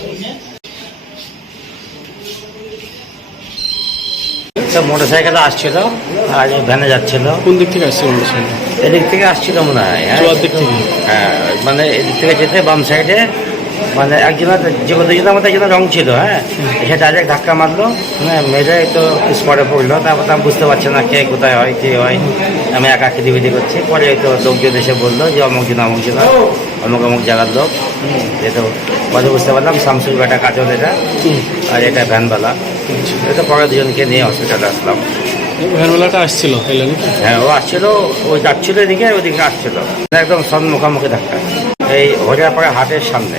রুগী সব মোটর সাইকেলে আসছিল আর ভ্যানে যাচ্ছিল। কোন দিক থেকে আসছে অনুষ্ঠান এদিক থেকে আসছিল মনে হয় হ্যাঁ? দিক থেকে? হ্যাঁ মানে এদিক থেকে যেতে বাম সাইডে মানে একজনের যে দুজনের মধ্যে একজনের রং ছিল হ্যাঁ? সে ডাইরেক্ট ধাক্কা মারলো। হ্যাঁ মেরে তো স্পটে পড়ল। তারপর তো আমি বুঝতে পারছি না কে কোথায় হয় কে হয়। আমি একা খিদিবিদি করছি। পরে তো লোকজন এসে বলল যে অমুক জন অমুক জন অমুক অমুক জায়গার লোক। যে তো পরে বুঝতে পারলাম শামসুল বেটা কাজল এটা। আর এটা ভ্যানওয়ালা। এটা পরে দুজনকে নিয়ে হসপিটালে আসলাম। ভ্যানওয়ালাটা আসছিল তাইলে নাকি? হ্যাঁ ও আসছিল ওই যাচ্ছিল এদিকে ওদিকে আসছিল। একদম সব মুখামুখি ধাক্কা এই হরিয়াপাড়া হাটের সামনে।